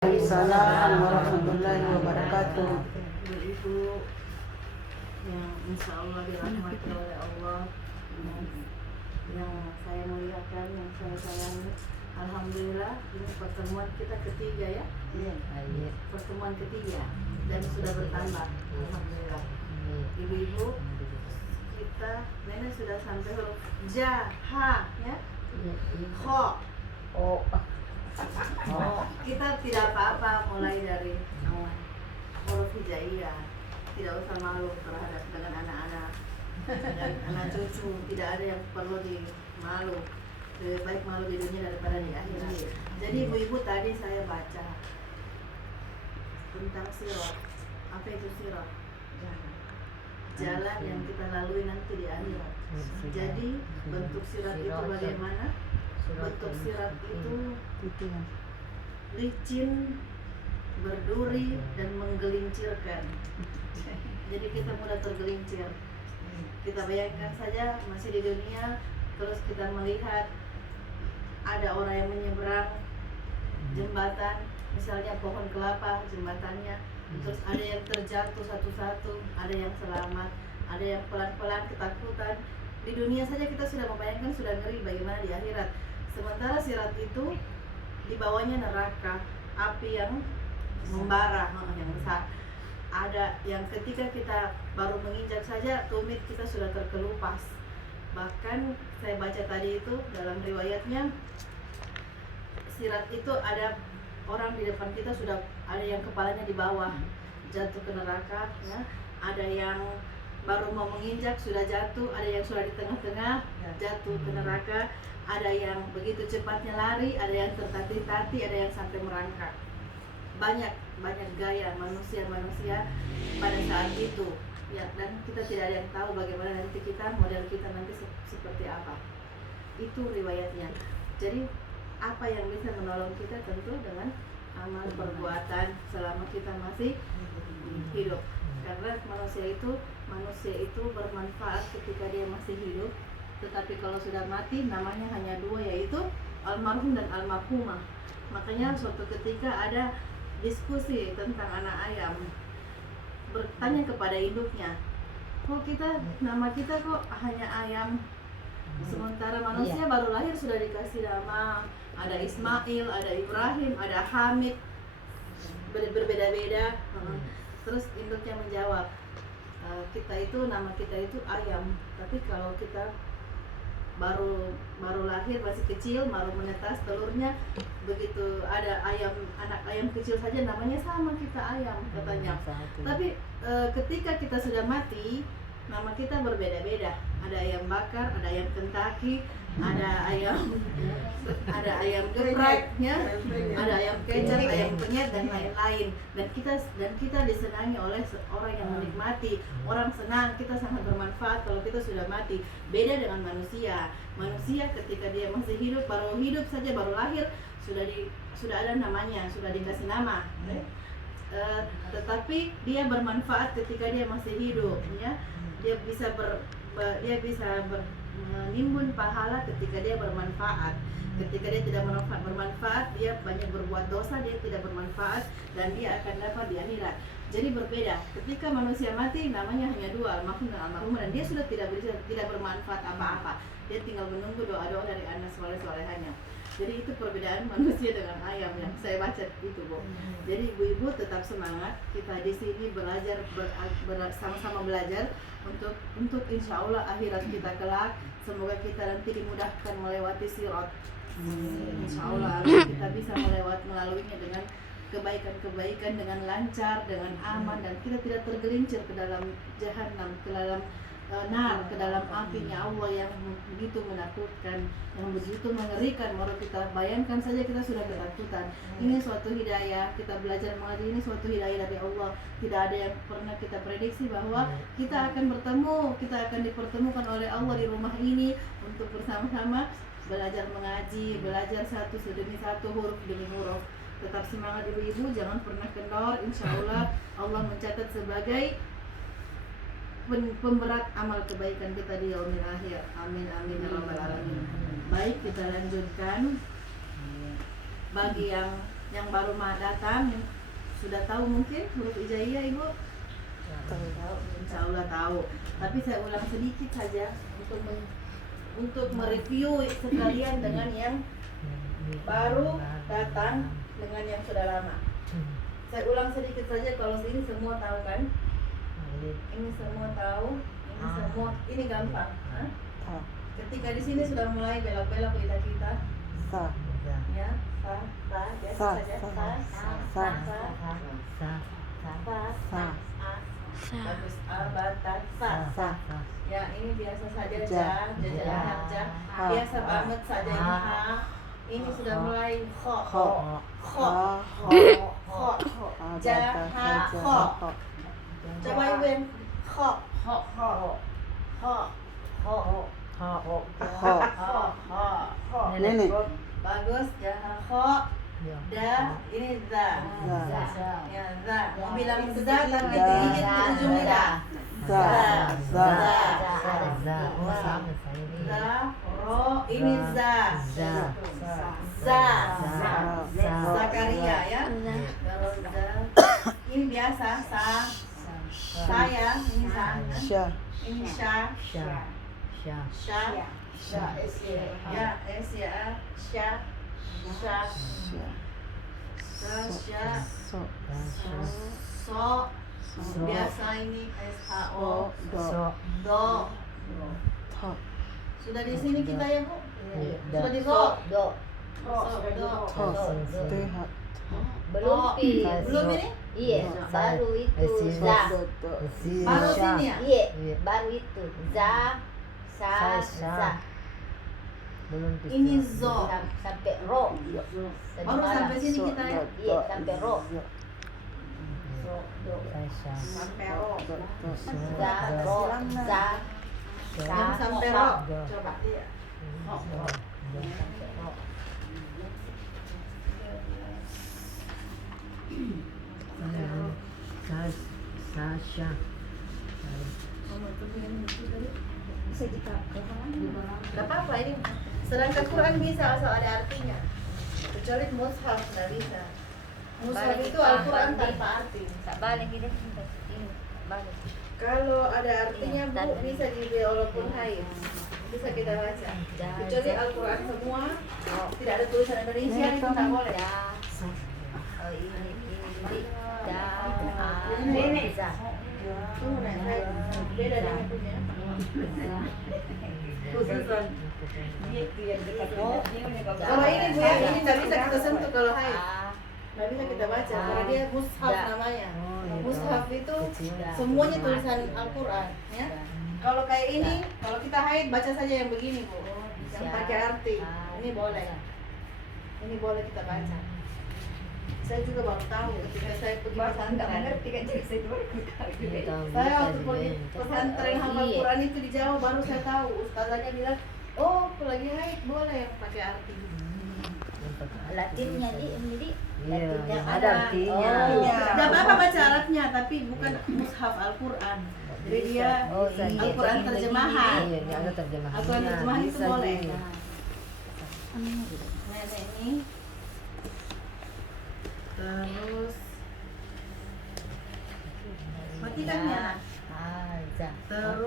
Waalaikumsalam warahmatullahi wabarakatuh. Ibu yang insya Allah dirahmati oleh Allah, yang saya muliakan, yang saya sayangi. Alhamdulillah, ini pertemuan kita ketiga ya. Pertemuan ketiga dan sudah bertambah. Alhamdulillah. Ibu-ibu, kita nenek sudah sampai huruf ja, ha, ya, kho. Oh, Kita tidak apa-apa mulai dari huruf hijaiyah. Tidak usah malu terhadap dengan anak-anak dan anak cucu. Tidak ada yang perlu dimalu. Lebih baik malu di dunia daripada di akhirat. Jadi ibu-ibu, tadi saya baca tentang sirat. Apa itu sirat? Jalan yang kita lalui nanti di akhirat. Jadi bentuk sirat itu bagaimana? Bentuk sirat itu licin, berduri, dan menggelincirkan. Jadi kita mudah tergelincir. Kita bayangkan saja masih di dunia, terus kita melihat ada orang yang menyeberang jembatan, misalnya pohon kelapa jembatannya, terus ada yang terjatuh satu-satu, ada yang selamat, ada yang pelan-pelan ketakutan. Di dunia saja kita sudah membayangkan, sudah ngeri, bagaimana di akhirat. Sementara sirat itu di bawahnya neraka, api yang membara, yang besar. Ada yang ketika kita baru menginjak saja, tumit kita sudah terkelupas. Bahkan saya baca tadi itu dalam riwayatnya, sirat itu ada orang di depan kita, sudah ada yang kepalanya di bawah jatuh ke neraka, ya. Ada yang baru mau menginjak sudah jatuh, ada yang sudah di tengah-tengah jatuh ke neraka, ada yang begitu cepatnya lari, ada yang tertatih-tatih, ada yang sampai merangkak. Banyak gaya manusia pada saat itu, ya. Dan kita tidak ada yang tahu bagaimana nanti kita, model kita nanti seperti apa. Itu riwayatnya. Jadi apa yang bisa menolong kita tentu dengan amal perbuatan selama kita masih hidup. Karena manusia itu bermanfaat ketika dia masih hidup, tetapi kalau sudah mati namanya hanya dua, yaitu almarhum dan almarhumah. Makanya suatu ketika ada diskusi tentang anak ayam, bertanya kepada induknya, kok nama kita kok hanya ayam, sementara manusia baru lahir sudah dikasih nama, ada Ismail, ada Ibrahim, ada Hamid, berbeda-beda. Terus induknya menjawab, nama kita itu ayam, tapi kalau kita baru lahir masih kecil, baru menetas telurnya, begitu ada anak ayam kecil saja namanya sama kita ayam, katanya. Tapi ketika kita sudah mati, nama kita berbeda-beda. Ada ayam bakar, ada ayam Kentucky, ada ayam gepreknya, ada ayam kecap, ayam penyet, dan lain-lain. Dan kita disenangi oleh orang yang menikmati. Orang senang, kita sangat bermanfaat kalau kita sudah mati. Beda dengan manusia. Manusia ketika dia masih hidup, baru hidup saja, baru lahir, sudah ada namanya, sudah dikasih nama. Tetapi dia bermanfaat ketika dia masih hidup, ya. Dia bisa menimbun pahala ketika dia bermanfaat. Ketika dia tidak bermanfaat, dia banyak berbuat dosa, dia tidak bermanfaat, dan dia akan dapat di akhirat. Jadi berbeda. Ketika manusia mati, namanya hanya dua, almarhum dan almarhumah, dan dia sudah tidak bermanfaat apa-apa. Dia tinggal menunggu doa-doa dari anak soleh-solehannya. Jadi itu perbedaan manusia dengan ayam yang saya baca itu, Bu. Jadi ibu-ibu tetap semangat. Kita di sini belajar, sama-sama belajar untuk insya Allah akhirat kita kelak. Semoga kita nanti dimudahkan melewati sirat. Insya Allah kita bisa melaluinya dengan kebaikan-kebaikan, dengan lancar, dengan aman, dan kita tidak tergelincir ke dalam jahanam, ke dalam ke dalam apinya Allah yang begitu menakutkan, yang begitu mengerikan. Baru kita bayangkan saja kita sudah ketakutan. Ini suatu hidayah, kita belajar mengaji ini suatu hidayah dari Allah. Tidak ada yang pernah kita prediksi bahwa kita akan bertemu, kita akan dipertemukan oleh Allah di rumah ini untuk bersama-sama belajar mengaji, belajar satu demi satu, huruf demi huruf. Tetap semangat ibu-ibu, jangan pernah kendor. Insya Allah Allah mencatat sebagai pemberat amal kebaikan kita di yaumil akhir. Amin amin ya rabbal alamin. Baik, kita lanjutkan. Bagi yang Yang baru mau datang sudah tahu mungkin huruf hijaiyah Ibu? Insya Allah tahu. Tapi saya ulang sedikit saja untuk mereview sekalian dengan yang baru datang dengan yang sudah lama. Saya ulang sedikit saja, kalau ini semua tahu kan? Ini semua tahu, ini semua, ini gampang. Ketika di sini sudah mulai belok-belok lidah kita, Sa. ya, sa, biasa saja, sa, bagus, abatan, sa. Ya, ini biasa saja, ja, biasa banget saja ini ha. Ini sudah mulai kho, ja, ha, kho. Coba Ibu yang kho, Nenek. bagus, ja, ha, kho. Da, ini za. Ya, za. Mau bilang za tapi digigit di ujung lidah. Za. Za, ro, ini za. Zakaria ya. Kalau za, ini biasa sa. Saya, ini sa. Sya. Ini sya. Sya. Ya, s ya. Sya. So. So. Biasa ini SHO. Do. Tho. Sudah di sini kita ya Bu? Sudah di so. Do. Tho. Teha. Belum belum ini? Iya, baru itu za. Baru sini ya? Iya, baru itu za, sa. Belum Ini zo. Sampai ro. Baru sampai sini kita ya? Iya, sampai ro. Sampai ro. Za, ro, za, Yang sampai ro. Coba iya. Sasha. Bisa dikatakan Gak apa-apa ini. Sedangkan Quran bisa asal ada artinya. Kecuali mushaf nggak bisa. Mushaf itu Al-Quran tanpa arti. tak balik ini. Balik. Kalau ada artinya Bu bisa walaupun haid. Bisa kita baca. Kecuali Al-Quran semua tidak ada tulisan Indonesia itu nggak boleh. Oh ini da, Nenek. za. Tuh nenek beda dengan punya. Khususan. Kalau ini Bu ya, ini nggak bisa kita sentuh kalau haid. Nggak bisa kita baca karena dia mushaf namanya. Mushaf itu semuanya tulisan Al-Quran ya. Kalau kayak ini, kalau kita haid baca saja yang begini Bu, yang pakai arti. Ini boleh. Ini boleh kita baca. Saya juga baru tahu ketika saya pergi pesantren. Saya waktu pergi pesantren hafal Quran itu di Jawa baru saya tahu. Ustazanya bilang, oh aku lagi haid boleh yang pakai arti. Latinnya ini Iya, latinnya yang ada artinya. Tidak apa-apa baca Arabnya, tapi bukan mushaf Al-Quran. Jadi dia Al-Quran terjemahan. Iya, ini ada terjemahan. Al-Quran terjemahan itu boleh. Juga. Nenek ini. Terus matikan ya. za. Terus